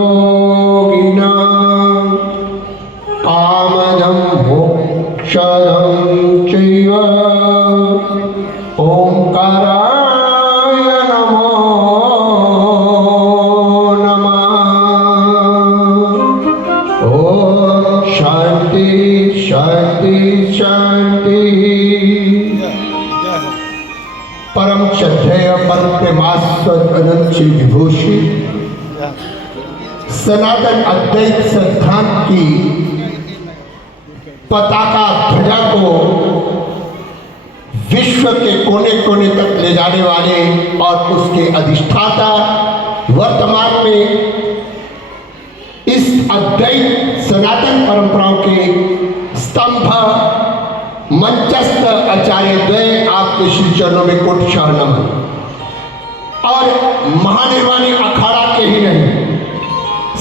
योगिनां कामदं मोक्षदं चैव ओंकाराय नमो नमः। ओम शांति शांति शांति। परम श्रद्धेय परम प्रेमास्पद अनंत श्री विभूषी सनातन अद्वैत सिद्धांत की पताका ध्वजा को विश्व के कोने कोने तक ले जाने वाले और उसके अधिष्ठाता वर्तमान में इस अद्वैत सनातन परंपराओं के स्तंभ मंचस्थ आचार्य द्वय आपके श्री चरणों में कोटिशः नमन। और महानिर्वाणी अखाड़ा के ही नहीं,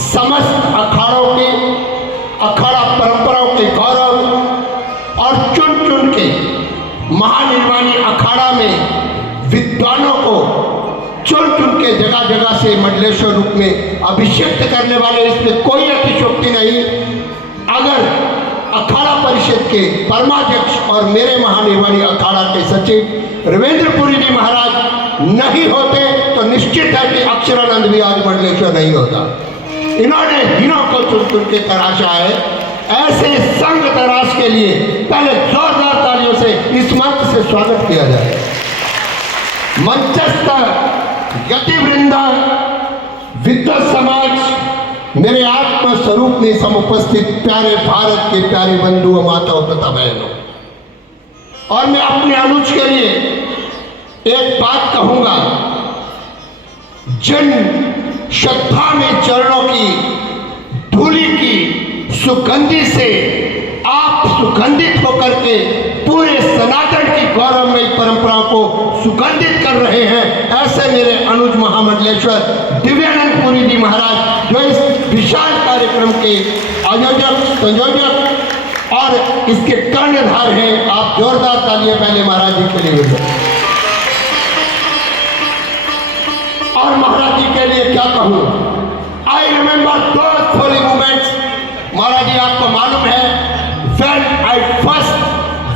समस्त अखाड़ों के, अखाड़ा परंपराओं के गौरव और चुन चुन के महानिर्वाणी अखाड़ा में विद्वानों को चुन चुन के जगह जगह से मंडलेश्वर रूप में अभिषिक्त करने वाले, इसमें कोई अतिशोक्ति नहीं। अगर अखाड़ा परिषद के परमाध्यक्ष और मेरे महानिर्वाणी अखाड़ा के सचिव रविंद्रपुरी जी महाराज नहीं होते तो निश्चित है कि अक्षरानंद भी आज मंडलेश्वर नहीं होता। इन्होंने हीरों को चुन चुन के तराशा है। ऐसे संघ तराश के लिए पहले जोरदार तालियों से इस मंच से स्वागत किया जाए। मंचस्थ गतिवृंदा, विद्वत समाज, मेरे आत्मा स्वरूप में समुपस्थित प्यारे भारत के प्यारे बंधु और माताओं तथा बहनों, और मैं अपने अनुज के लिए एक बात कहूंगा। जिन श्रद्धा में चरणों की धूलि की सुगंधि से आप सुगंधित होकर के पूरे सनातन की गौरवमयी परंपरा को सुगंधित कर रहे हैं, ऐसे मेरे अनुज महामंडलेश्वर दिव्यानंद पुरी जी महाराज जो इस विशाल कार्यक्रम के आयोजक, संयोजक और इसके कर्णधार हैं। आप जोरदार तालियां पहले महाराज जी के लिए बजाएं। और महाराज जी के लिए क्या कहूं, I remember those holy moments. Maharaj ji आपको मालूम है, when I first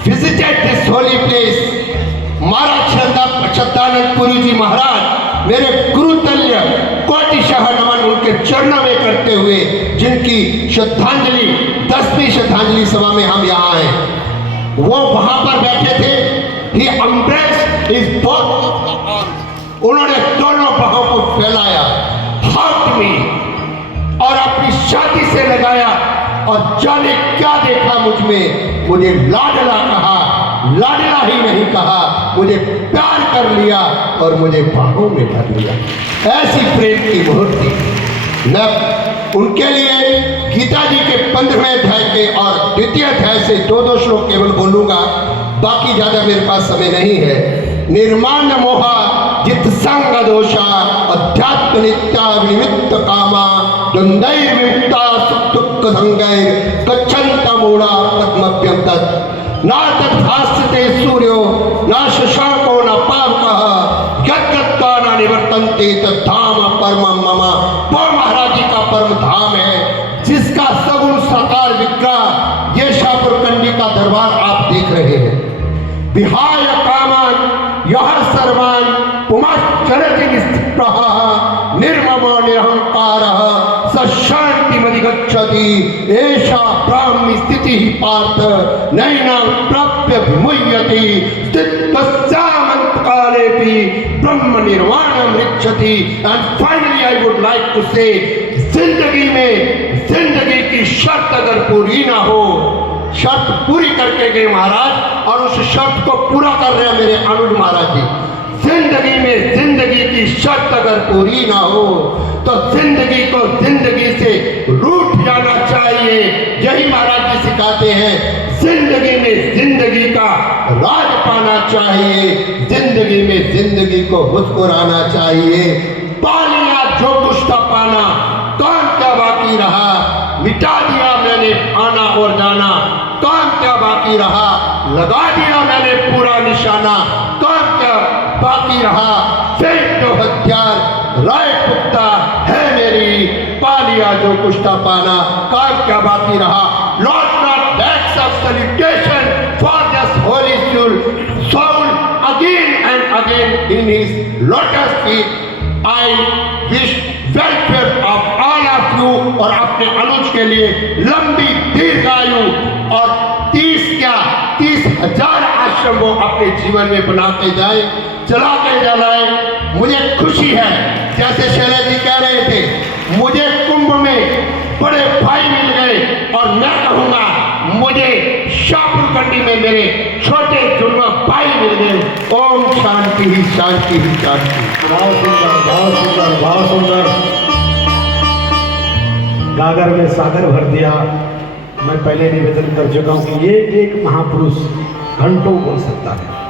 visited this holy place, महाराज श्रद्धानंद पुरी जी महाराज मेरे गुरुतल्य कोटिशः नमन उनके चरणों में करते हुए, जिनकी श्रद्धांजलि 10वीं श्रद्धांजलि सभा में हम यहाँ हैं, वो वहां पर बैठे थे। He embraced his both arms, उन्होंने दोनों बाहों को फैलाया, hugged me, और अपनी छाती से लगाया और जाने क्या देखा मुझ में, मुझे लाडला कहा, लाडला ही नहीं कहा, मुझे प्यार कर लिया और मुझे बाहों में भर लिया। ऐसी प्रेम की मूर्ति। मैं उनके लिए गीता जी के 15वें अध्याय के और द्वितीय अध्याय से 2 श्लोक केवल बोलूंगा, बाकी ज्यादा मेरे पास समय नहीं है। निर्माण मोहा जित संग दोषा अध्यात्म नित्या विनिमित्त कामा द्वंद्वैर्विमुक्ता सुख दुःख संगैर गच्छन्त मूढ़ा पद्मभ्यं तत् न तद्भास्यते सूर्यो न शशाको न पावकः यद्गत्वा न निवर्तन्ते तद्धाम परमं मम। वो महाराज जी का परम धाम है, जिसका सगुण साकार विग्रह ये शाहपुर कंडी का दरबार आप देख रहे हैं। विहाय कामान यह सर्वान पुमाश्चरति निस्पृहः निर्ममो निरहंकारः स शान्तिमधिगच्छति एषा ब्राह्मी स्थितिः पार्थ नैनां प्राप्य विमुह्यति स्थितस्यामन्तकालेऽपि ब्रह्म निर्वाणं रिच्छति। And finally I would like to say, जिंदगी में जिंदगी की शर्त अगर पूरी ना हो, शर्त पूरी करके गए महाराज, और उस शर्त को पूरा कर रहे हैं मेरे अनुज महाराज जी। जिंदगी में जिंदगी की शर्त अगर पूरी ना हो तो जिंदगी को जिंदगी से रूठ जाना चाहिए। यही महाराज जी सिखाते हैं। जिंदगी में जिंदगी का राज पाना चाहिए, जिंदगी में जिंदगी को मुस्कुराना चाहिए। पा लिया जो कुछ था पाना, काम क्या बाकी रहा, मिटा दिया मैंने आना और जाना, काम क्या बाकी रहा, लगा दिया मैंने पूरा निशाना, काम क्या बाकी रहा, फेंक दो हथियार, राय पुख्ता है मेरी, पा लिया जो कुछ था पाना, काम क्या बाकी रहा। Lord not backs of salutation for this holy soul again and again in his lotus feet. I wish welfare of all of you और अपने अनुज के लिए लंबी दीर्घायु और 30,000 आश्रम वो अपने जीवन में बनाते जाए, चलाते जाए। मुझे खुशी है, जैसे शैलेश जी कह रहे थे, मुझे कुंभ में बड़े भाई मिल गए और मैं कहूँगा मुझे शाहपुरकंडी में मेरे छोटे जुड़वा भाई मिल गए। ओम शांति ही शांति ही शांति। बहुत सुंदर, बहुत सुंदर, बहुत सुंदर। गागर में सागर भर दिया। मैं पहले निवेदन कर चुका हूँ कि ये एक महापुरुष घंटों बोल सकता है।